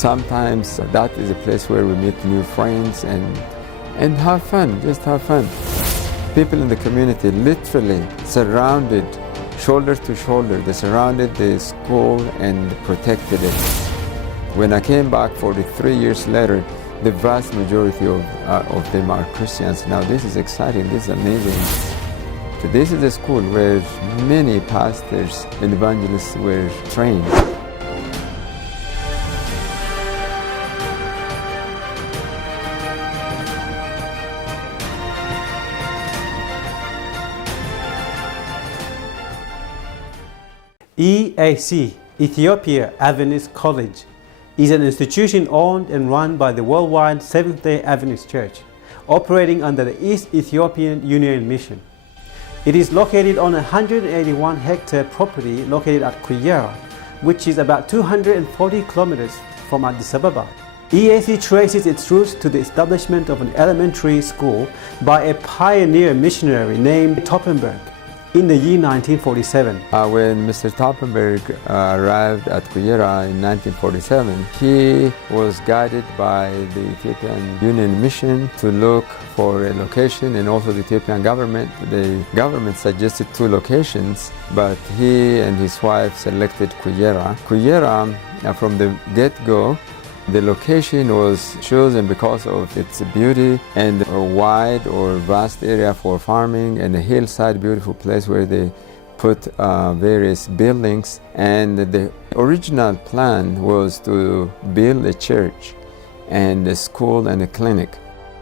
Sometimes that is a place where we meet new friends and have fun, just have fun. People in the community literally surrounded, shoulder to shoulder, they surrounded the school and protected it. When I came back 43 years later, the vast majority of them are Christians. Now this is exciting, this is amazing. This is a school where many pastors and evangelists were trained. EAC, Ethiopia Adventist College, is an institution owned and run by the worldwide Seventh-day Adventist Church, operating under the East Ethiopian Union Mission. It is located on a 181-hectare property located at Kuyera, which is about 240 kilometers from Addis Ababa. EAC traces its roots to the establishment of an elementary school by a pioneer missionary named Toppenberg in the year 1947. When Mr. Toppenberg arrived at Kuyera in 1947, he was guided by the Ethiopian Union Mission to look for a location, and also the Ethiopian government. The government suggested 2 locations, but he and his wife selected Kuyera. Kuyera, from the get-go, the location was chosen because of its beauty and a wide or vast area for farming and a hillside beautiful place where they put various buildings. And the original plan was to build a church and a school and a clinic.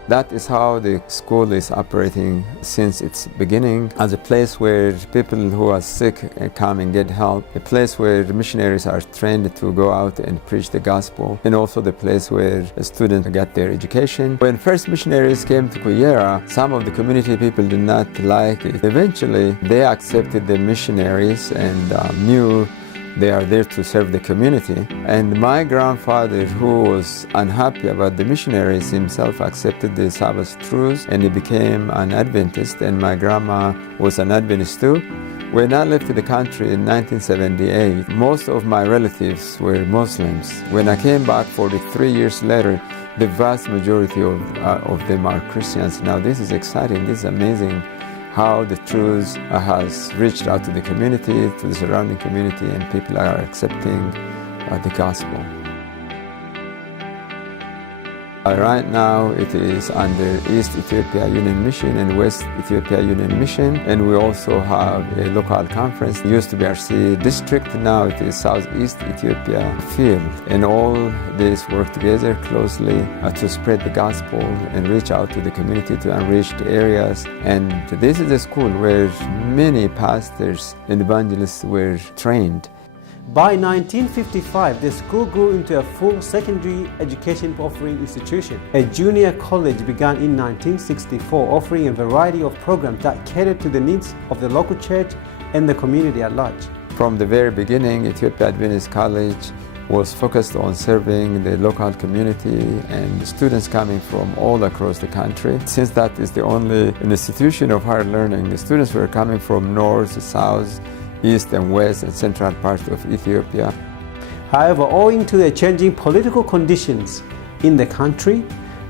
That is how the school is operating since its beginning, as a place where people who are sick come and get help, a place where missionaries are trained to go out and preach the gospel, and also the place where students get their education. When first missionaries came to Kuyera, some of the community people did not like it. Eventually, they accepted the missionaries and knew they are there to serve the community. And my grandfather, who was unhappy about the missionaries, himself accepted the Sabbath truths and he became an Adventist, and my grandma was an Adventist too. When I left the country in 1978, most of my relatives were Muslims. When I came back 43 years later, the vast majority of them are Christians. Now this is exciting, this is amazing, how the truth has reached out to the community, to the surrounding community, and people are accepting the gospel. Right now it is under East Ethiopia Union Mission and West Ethiopia Union Mission, and we also have a local conference. It used to be RC district, now it is Southeast Ethiopia field, and all these work together closely to spread the gospel and reach out to the community, to enrich the areas. And this is a school where many pastors and evangelists were trained. By 1955, the school grew into a full secondary education offering institution. A junior college began in 1964, offering a variety of programs that catered to the needs of the local church and the community at large. From the very beginning, Ethiopia Adventist College was focused on serving the local community and students coming from all across the country. Since that is the only institution of higher learning, the students were coming from north, south, east and west and central part of Ethiopia. However, owing to the changing political conditions in the country,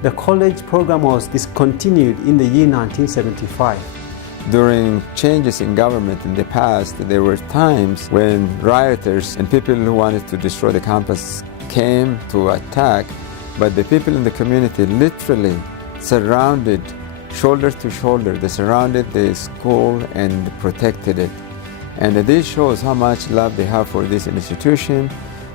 the college program was discontinued in the year 1975. During changes in government in the past, there were times when rioters and people who wanted to destroy the campus came to attack, but the people in the community literally surrounded, shoulder to shoulder, they surrounded the school and protected it. And this shows how much love they have for this institution.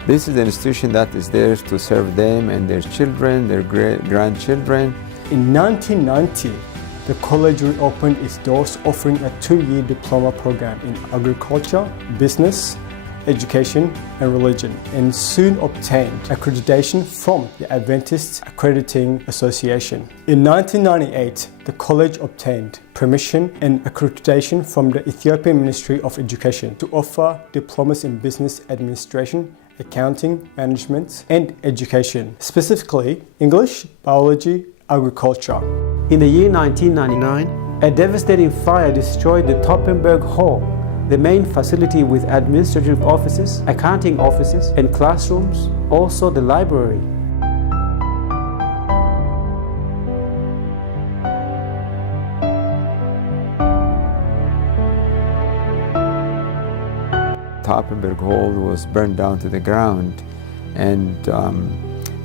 This is an institution that is there to serve them and their children, their grandchildren. In 1990, the college reopened its doors, offering a 2-year diploma program in agriculture, business, education and religion, and soon obtained accreditation from the Adventist Accrediting Association. In 1998, the college obtained permission and accreditation from the Ethiopian Ministry of Education to offer diplomas in business administration, accounting, management, and education, specifically English, biology, agriculture. In the year 1999, a devastating fire destroyed the Toppenberg Hall, The main facility with administrative offices, accounting offices, and classrooms, also the library. Toppenberg Hall was burned down to the ground, and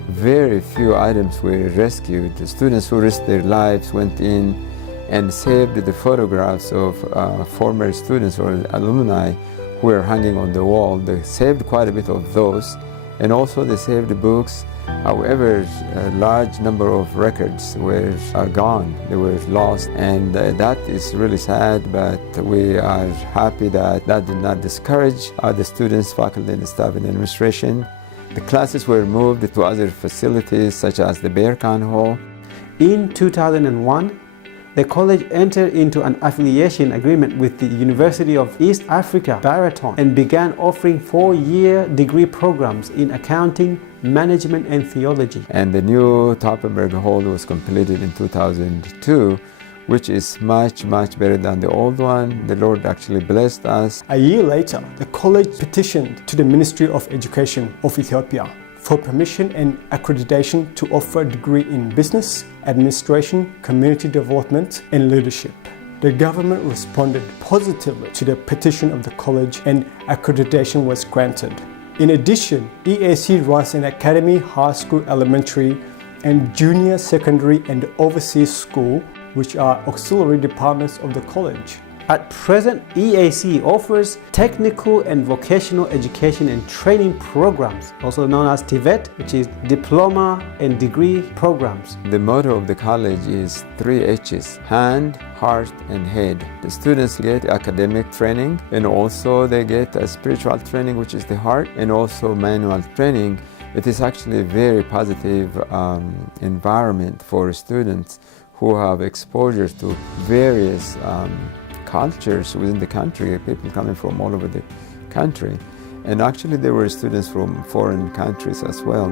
very few items were rescued. The students who risked their lives went in and saved the photographs of former students or alumni who were hanging on the wall. They saved quite a bit of those, and also they saved the books. However, a large number of records were gone, they were lost, and that is really sad, but we are happy that that did not discourage the students, faculty, and staff and administration. The classes were moved to other facilities such as the Bearcan Hall. In 2001, the college entered into an affiliation agreement with the University of East Africa, Baraton, and began offering 4-year degree programs in accounting, management, and theology. And the new Toppenberg Hall was completed in 2002, which is much better than the old one. The Lord actually blessed us. A year later, the college petitioned to the Ministry of Education of Ethiopia for permission and accreditation to offer a degree in business, administration, community development, and leadership. The government responded positively to the petition of the college, and accreditation was granted. In addition, EAC runs an academy, high school, elementary, and junior secondary and overseas school, which are auxiliary departments of the college. At present, EAC offers technical and vocational education and training programs, also known as TVET, which is diploma and degree programs. The motto of the college is 3 H's: hand, heart, and head. The students get academic training, and also they get a spiritual training, which is the heart, and also manual training. It is actually a very positive environment for students who have exposure to various cultures within the country, people coming from all over the country. And actually there were students from foreign countries as well.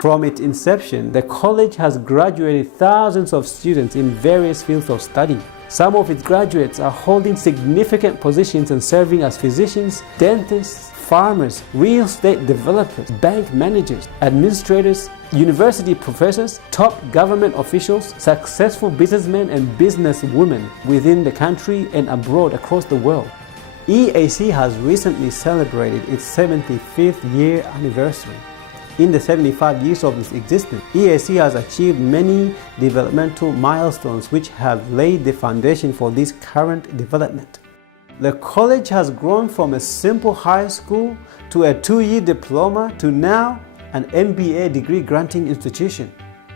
From its inception, the college has graduated thousands of students in various fields of study. Some of its graduates are holding significant positions and serving as physicians, dentists, farmers, real estate developers, bank managers, administrators, university professors, top government officials, successful businessmen and businesswomen within the country and abroad across the world. EAC has recently celebrated its 75th year anniversary. In the 75 years of its existence, EAC has achieved many developmental milestones which have laid the foundation for this current development. The college has grown from a simple high school to a 2-year diploma to now an MBA degree granting institution.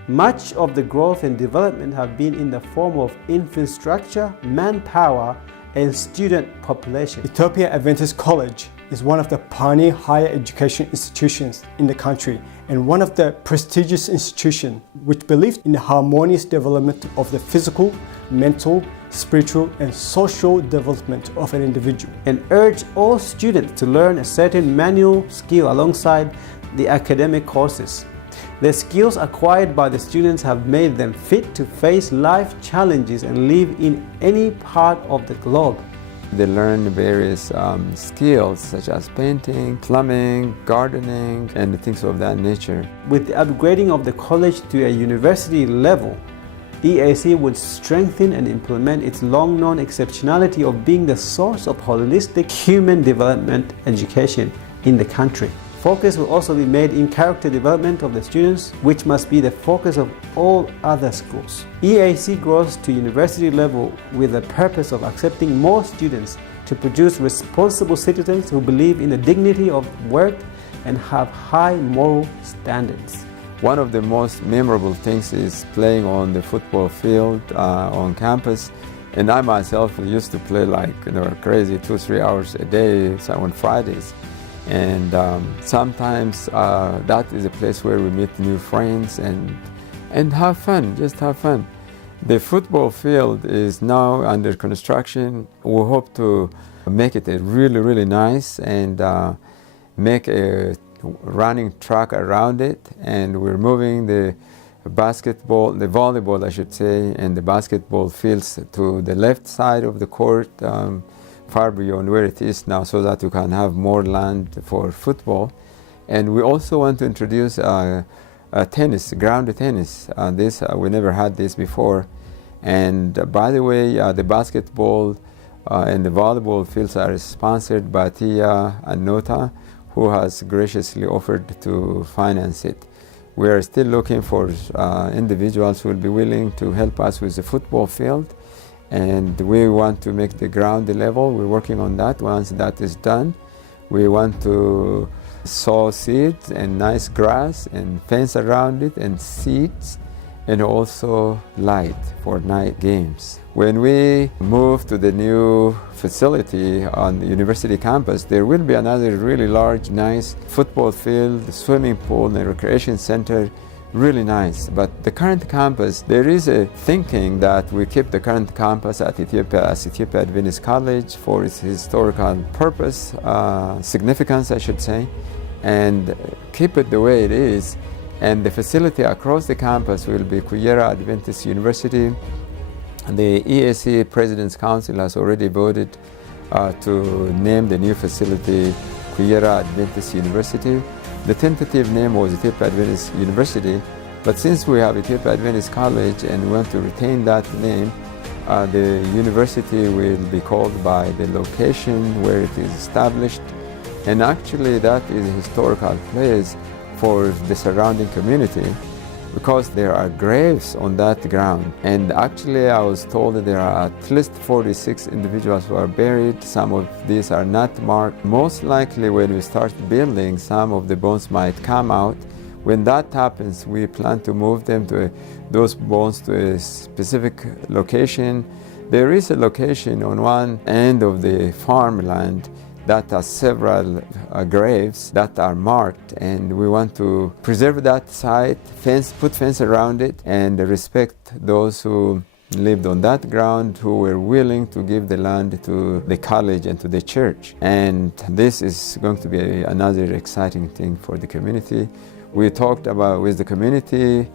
Much of the growth and development have been in the form of infrastructure, manpower, and student population. Ethiopia Adventist College is one of the pioneer higher education institutions in the country and one of the prestigious institutions which believes in the harmonious development of the physical, mental, spiritual, and social development of an individual, and urge all students to learn a certain manual skill alongside the academic courses. The skills acquired by the students have made them fit to face life challenges and live in any part of the globe. They learn various skills such as painting, plumbing, gardening, and things of that nature. With the upgrading of the college to a university level, EAC would strengthen and implement its long-known exceptionality of being the source of holistic human development education in the country. Focus will also be made in character development of the students, which must be the focus of all other schools. EAC grows to university level with the purpose of accepting more students to produce responsible citizens who believe in the dignity of work and have high moral standards. One of the most memorable things is playing on the football field on campus. And I myself used to play like crazy 2-3 hours a day on Fridays. And sometimes that is a place where we meet new friends and have fun, just have fun. The football field is now under construction. We hope to make it a really, really nice and make a running track around it. And we're moving the basketball, the volleyball I should say, and the basketball fields to the left side of the court, far beyond where it is now, so that we can have more land for football. And we also want to introduce tennis, ground tennis. We never had this before. And by the way, the basketball and the volleyball fields are sponsored by Tia and Nota, who has graciously offered to finance it. We are still looking for individuals who will be willing to help us with the football field, and we want to make the ground level. We're working on that. Once that is done, we want to sow seeds and nice grass and fence around it and seats, and also light for night games. When we move to the new facility on the university campus, there will be another really large, nice football field, swimming pool, and recreation center, really nice. But the current campus, there is a thinking that we keep the current campus at Ethiopia Adventist College for its historical purpose, significance I should say, and keep it the way it is. And the facility across the campus will be Kuyera Adventist University. The EAC President's Council has already voted to name the new facility Kuyera Adventist University. The tentative name was Ethiopia Adventist University, but since we have Ethiopia Adventist College and we want to retain that name, the university will be called by the location where it is established. And actually that is a historical place for the surrounding community, because there are graves on that ground. And actually I was told that there are at least 46 individuals who are buried. Some of these are not marked. Most likely when we start building, some of the bones might come out. When that happens, we plan to move those bones to a specific location. There is a location on one end of the farmland that has several graves that are marked, and we want to preserve that site, put fence around it, and respect those who lived on that ground, who were willing to give the land to the college and to the church. And this is going to be another exciting thing for the community. We talked with the community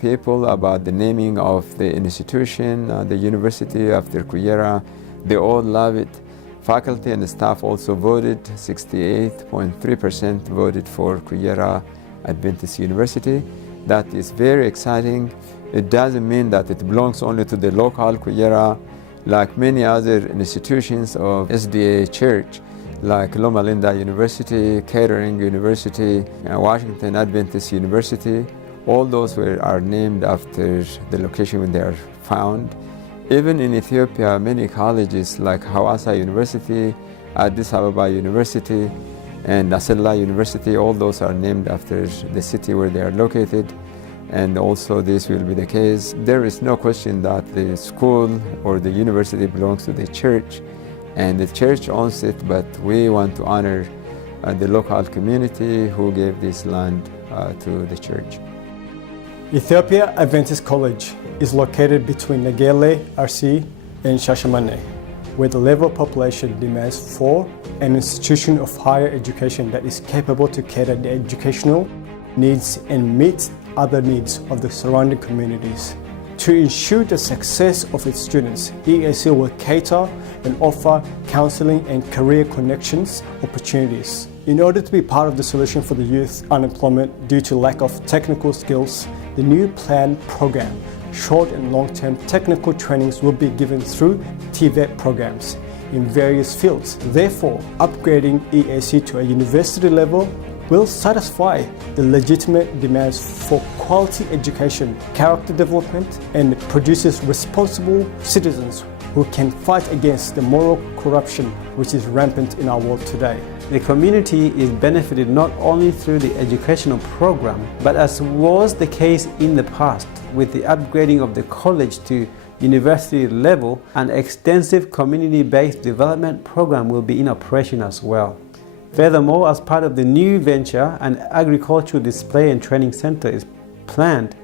people about the naming of the institution, the university after Kuyera. They all love it. Faculty and staff also voted. 68.3% voted for Kuyera Adventist University. That is very exciting. It doesn't mean that it belongs only to the local Kuyera, like many other institutions of SDA Church, like Loma Linda University, Kettering University, Washington Adventist University. All those are named after the location where they are found. Even in Ethiopia, many colleges like Hawassa University, Addis Ababa University, and Asella University, all those are named after the city where they are located. And also this will be the case. There is no question that the school or the university belongs to the church, and the church owns it, but we want to honor the local community who gave this land to the church. Ethiopia Adventist College is located between Negele, RC, and Shashamane, where the level of population demands for an institution of higher education that is capable to cater the educational needs and meet other needs of the surrounding communities. To ensure the success of its students, EAC will cater and offer counseling and career connections opportunities. In order to be part of the solution for the youth unemployment due to lack of technical skills, the new planned program, short and long-term technical trainings will be given through TVET programs in various fields. Therefore, upgrading EAC to a university level will satisfy the legitimate demands for quality education, character development, and produces responsible citizens who can fight against the moral corruption which is rampant in our world today. The community is benefited not only through the educational program, but as was the case in the past, with the upgrading of the college to university level, an extensive community-based development program will be in operation as well. Furthermore, as part of the new venture, an agricultural display and training center is planned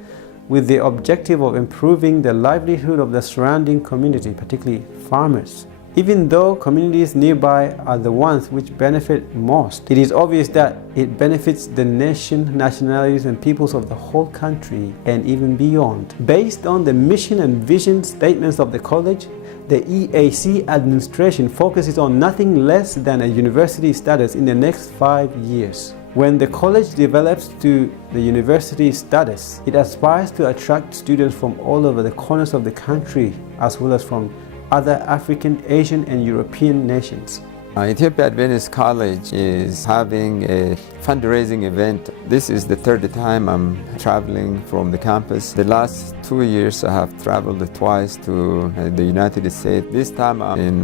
with the objective of improving the livelihood of the surrounding community, particularly farmers. Even though communities nearby are the ones which benefit most, it is obvious that it benefits the nation, nationalities and peoples of the whole country and even beyond. Based on the mission and vision statements of the college, the EAC administration focuses on nothing less than a university status in the next 5 years. When the college develops to the university status, it aspires to attract students from all over the corners of the country, as well as from other African, Asian and European nations. Ethiopia Adventist College is having a fundraising event. This is the third time I'm traveling from the campus. The last 2 years I have traveled twice to the United States. This time I'm in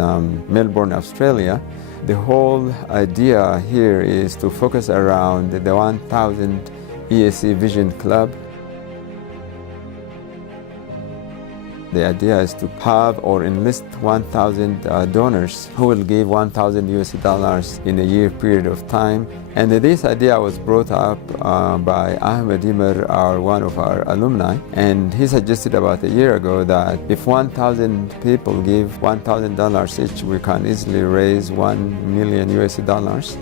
Melbourne, Australia. The whole idea here is to focus around the 1000 EAC Vision Club. The idea is to have or enlist 1,000 donors who will give $1,000 in a year period of time. And this idea was brought up by Ahmed Imer, one of our alumni, and he suggested about a year ago that if 1,000 people give $1,000 each, we can easily raise $1 million.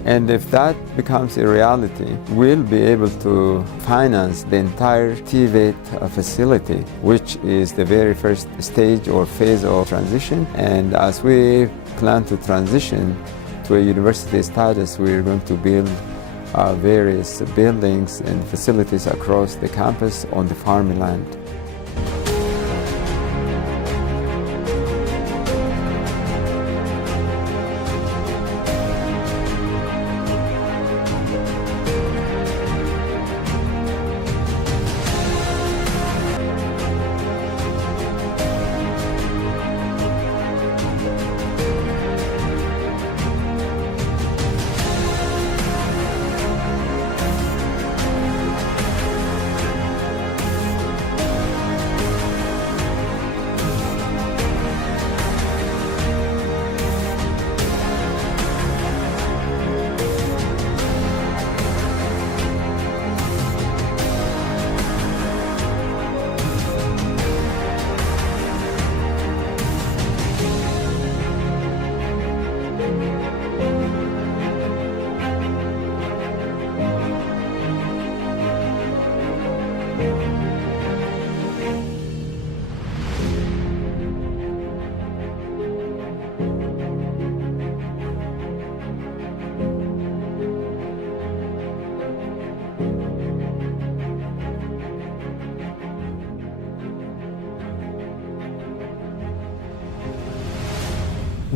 And if that becomes a reality, we'll be able to finance the entire TVET facility, which is the very first stage or phase of transition. And as we plan to transition to a university status, we're going to build various buildings and facilities across the campus on the farmland.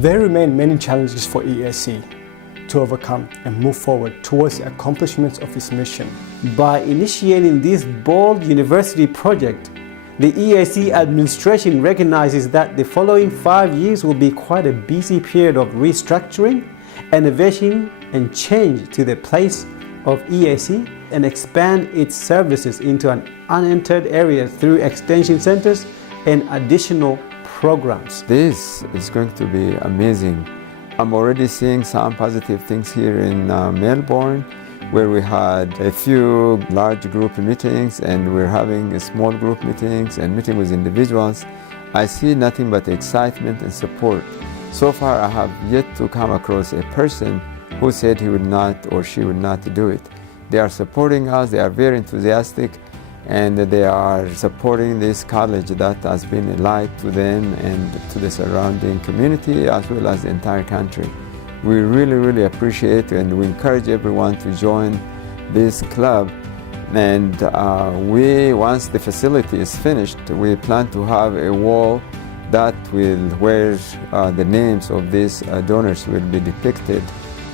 There remain many challenges for EAC to overcome and move forward towards the accomplishments of its mission. By initiating this bold university project, the EAC administration recognizes that the following 5 years will be quite a busy period of restructuring, innovation and change to the place of EAC, and expand its services into an unentered area through extension centers and additional programs. This is going to be amazing. I'm already seeing some positive things here in Melbourne, where we had a few large group meetings and we're having small group meetings and meeting with individuals. I see nothing but excitement and support. So far, I have yet to come across a person who said he would not or she would not do it. They are supporting us, they are very enthusiastic, and they are supporting this college that has been a light to them and to the surrounding community as well as the entire country. We really appreciate and we encourage everyone to join this club. And once the facility is finished, we plan to have a wall that where the names of these donors will be depicted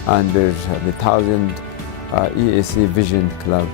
under the 1000 EAC Vision Club.